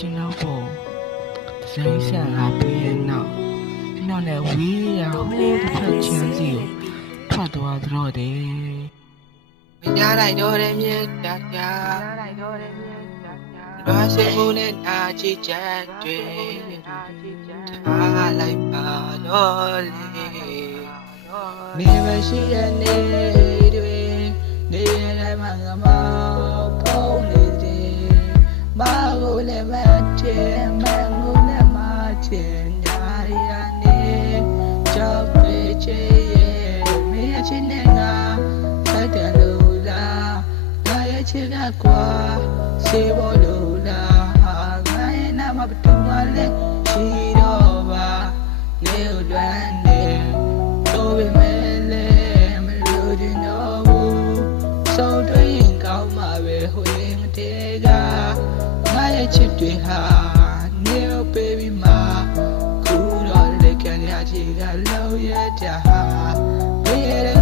ချင်းတော့ပေါ့ဇိမ်းဆန်လာပြီးရဲ့နောက်ဒီနောက်နဲ့ဝေးရဟိုတစ်ဖက်ချင်းစီကိုထွက်သွားတော့တယ်မရလိုက်တော့တဲ့မြေတာတာဘာစေဖို့နဲ့တာချစ်ချက်တွေထားလိုက်ပါတော့လေနေမရှိတဲ့နေတွေနေတိုင်းမှာငါမပုံနေတယ်မကိုလည်းမချင်မကိုလည်းမချင်ညာရနေကြောက်ပေချေရဲ့မင်းချင်းနဲ့ငါဆက်တယ်လို့လားငါရဲ့ချစ်ကကွာစေဖို့လို့လားငါရဲ့နာမဘတူမလဲရှိတော့ပါနေဥဒန်းနေတို့ပဲမဲလဲမလို့ချင်တော့ဘူးဆုံးတွေ့ရင်ကောင်းမှာပဲဟိုရင်မတဲကငါရဲ့ချစ်တွေဟာနေ baby မှာခုတော့လက်ခံရချီကလောက်ရတာဟာဘယ်ရတဲ့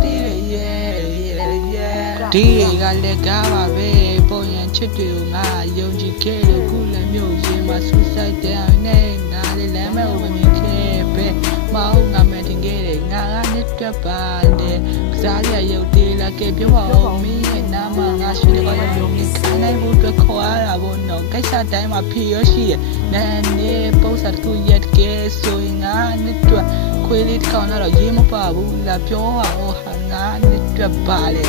ဒီကလည်းကားပါပဲပုံရင်ချစ်တွေကိုငါယုံကြည်ခဲ့လို့ခုလည်းမြို့ရင်မှာဆူဆိုက်တယ်နဲ့ငါလည်းလမ်းမဲ့ဝင်မြင်ခဲ့ပဲမအောင်ငါမတင်ခဲ့တယ်ငါကနှစ်တက်ပါတယ်ကစားရရုပ်သေးလာခဲ့ပြောပါဦးမင်းရဲ့နာမငါရှိတော့ရုံနဲ့ခိုင်းလိုက်ဖို့အတွက်ခေါ်ရတာပေါ့နော်ကိစ္စတိုင်းမှာဖြေရရှိရဲ့နာနေပုံစံတစ်ခုရက်ခဲ့ဆိုရင်ငါနှစ်တက်ခွေးလေးတစ်ကောင်တော့ရေးမပါဘူးလားပြောပါဦးဟာငါနှစ်တက်ပါလေ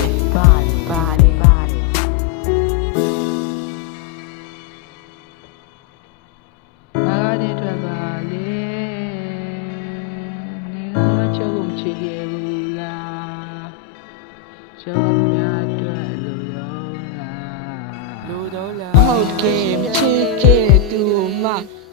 ဟုတ်ကဲ့မချစ်ခဲ့သူမ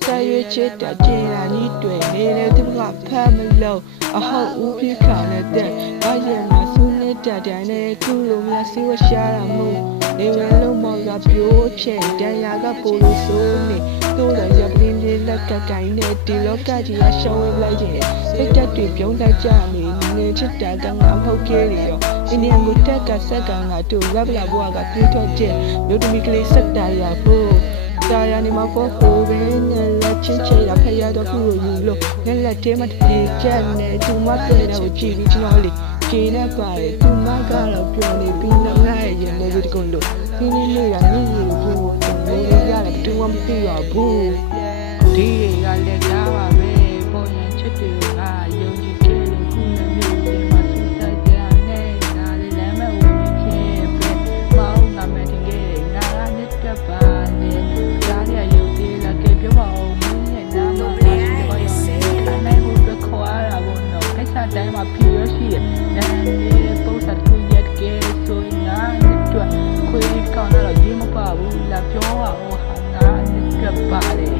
ဆက်ရွေးချစ်တာကျင်းလာနီးတွေ့နေတဲ့သူကဖမ်းမလို့အဟုတ်ဦးပြခါနဲ့တဲ့ဘာရဲ့မှာဆူနေတဲ့တိုင်နဲ့ခုလိုများစီဝရှာတာမို့နေဝဲလုံးမော်ကပြိုးချဲတန်ရာကပိုလို့ဆိုနေတို့လည်းရပင်းလေးလက်ကကိုင်းနဲ့ဒီလောကကြီးကရှောင်းဝဲလိုက်တယ်စိတ်တက်တွေပြုံးတတ်ကြနေနေချစ်တာကငါဟုတ်ကဲ့လေရောအင်းရကိုတက်ကဆက်ကငါတို့ရပလာဘွားကပြေးထွက်ချက်မြို့တမီကလေးစက်တာရဖို့တာယာနေမှာဖို့ကိုပဲနဲ့လက်ချင်းချေရဖရတော့ခုလိုယူလို့နဲ့လက်သေးမတေးချက်နဲ့သူမပြည့်တဲ့ကိုကြည့်ပြီးကျွန်တော်လေကျေနဲ့ပါတယ်သူမကတော့ပြောနေပြီးနောက်ငါရဲ့ရင်လေးဒီကုန်းလို့ဒီနေ့နေ့ကနေ့ရီကိုဘူးလေးရတယ်တူမမသိရဘူးဒီကလည်းကားပါပဲပုံရင်ချစ်တူကယုံကြည်ခဲ့လို့ခုလည်းမြို့တွေမှာဆူဆိုင်တဲ့နဲ့ငါလေးလမ်းမဲ့ဝင်ခဲ့ပဲမအောင်ငါမတင်ခဲ့ငါကနှစ်တက်ပါလေကြားရရုပ်သေးလာခဲ့ပြောပါဦးမင်းရဲ့နာမငါရှိတော့ရုံနဲ့နိုင်မှုပဲခေါ်ရတာဘုံတော့ကိစ္စတိုင်းမှာဖြေရရှိရဲ့နာနေပုံစံကိုရက်ခဲ့ဆိုငါနှစ်တက်ခွေးကောင်းတော့ရေးမပါဘူးလာပြောပါဦးဟာငါနှစ်တက်ပါလေ